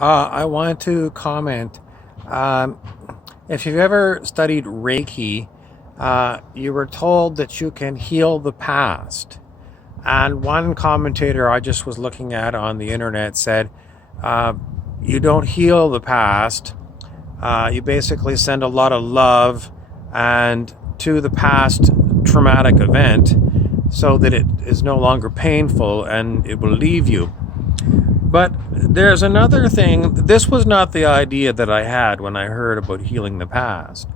I want to comment. Um, if you've ever studied Reiki, you were told that you can heal the past. And one commentator I just was looking at on the internet said, uh, you don't heal the past. You basically send a lot of love and to the past traumatic event so that it is no longer painful and it will leave you. But there's another thing. This was not the idea that I had when I heard about healing the past.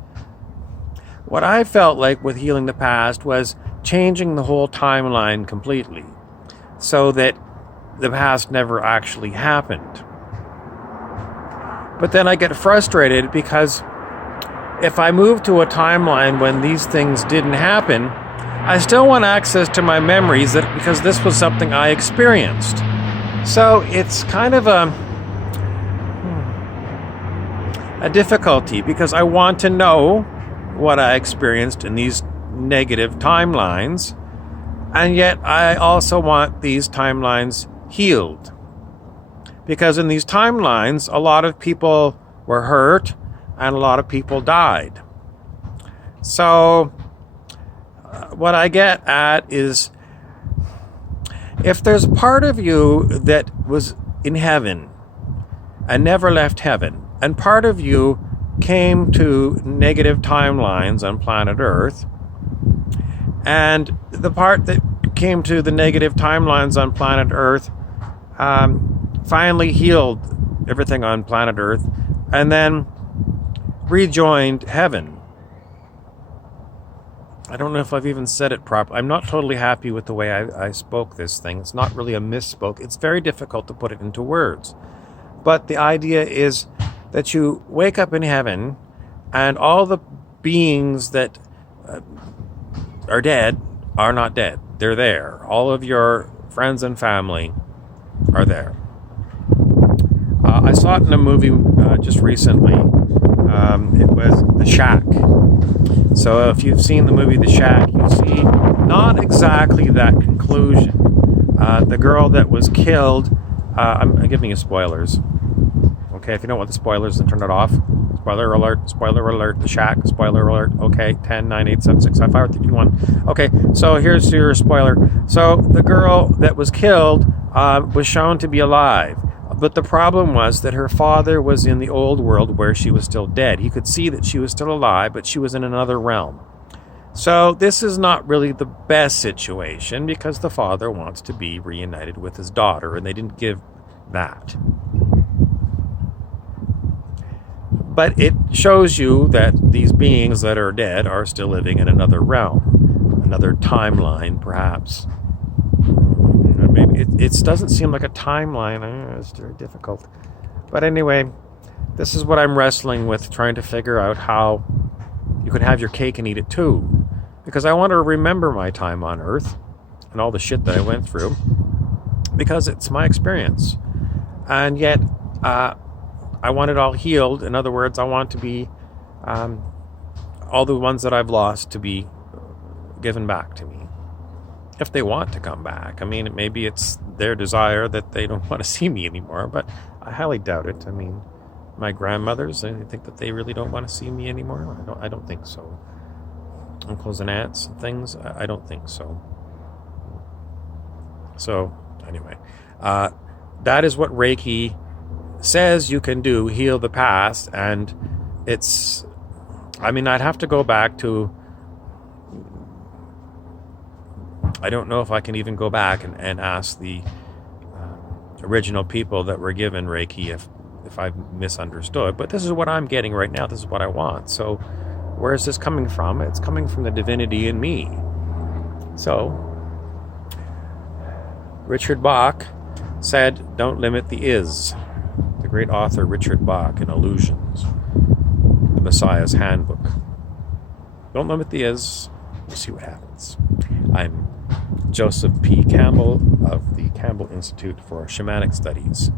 What I felt like with healing the past was changing the whole timeline completely so that the past never actually happened. But then I get frustrated because if I move to a timeline when these things didn't happen, I still want access to my memories because this was something I experienced. So it's kind of a difficulty because I want to know what I experienced in these negative timelines, and yet I also want these timelines healed. Because in these timelines, a lot of people were hurt and a lot of people died. So what I get at is, if there's a part of you that was in heaven and never left heaven, and part of you came to negative timelines on planet Earth, and the part that came to the negative timelines on planet Earth finally healed everything on planet Earth and then rejoined heaven. I don't know if I've even said it properly. I'm not totally happy with the way I spoke this thing. It's not really a misspoke. It's very difficult to put it into words. But the idea is that you wake up in heaven and all the beings that are dead are not dead. They're there. All of your friends and family are there. I saw it in a movie just recently. It was The Shack. So if you've seen the movie The Shack, you see not exactly that conclusion. The girl that was killed, I'm giving you spoilers. Okay, if you don't want the spoilers, then turn it off. Spoiler alert, The Shack, spoiler alert. Okay, 10, 9, 8, 7, 6, 5, 4, 3, 2, 1. Okay, so here's your spoiler. So the girl that was killed was shown to be alive. But the problem was that her father was in the old world where she was still dead. He could see that she was still alive, but she was in another realm. So this is not really the best situation because the father wants to be reunited with his daughter, and they didn't give that. But it shows you that these beings that are dead are still living in another realm, another timeline, perhaps. Maybe it doesn't seem like a timeline. It's very difficult. But anyway, this is what I'm wrestling with, trying to figure out how you can have your cake and eat it too. Because I want to remember my time on Earth and all the shit that I went through, because it's my experience. And yet, I want it all healed. In other words, I want to be all the ones that I've lost to be given back to me. If they want to come back. I mean, maybe it's their desire that they don't want to see me anymore, but I highly doubt it. I mean, my grandmothers, I think that they really don't want to see me anymore. I don't think so. Uncles and aunts and things, I don't think so. So, anyway, that is what Reiki says you can do, heal the past, and it's, I mean, I'd have to go back to, I don't know if I can even go back and ask the original people that were given Reiki if I've misunderstood. But this is what I'm getting right now. This is what I want. So where is this coming from? It's coming from the divinity in me. So Richard Bach said, don't limit the is. The great author Richard Bach in Illusions, the Messiah's Handbook. Don't limit the is. We'll see what happens. I'm Joseph P. Campbell of the Campbell Institute for Shamanic Studies.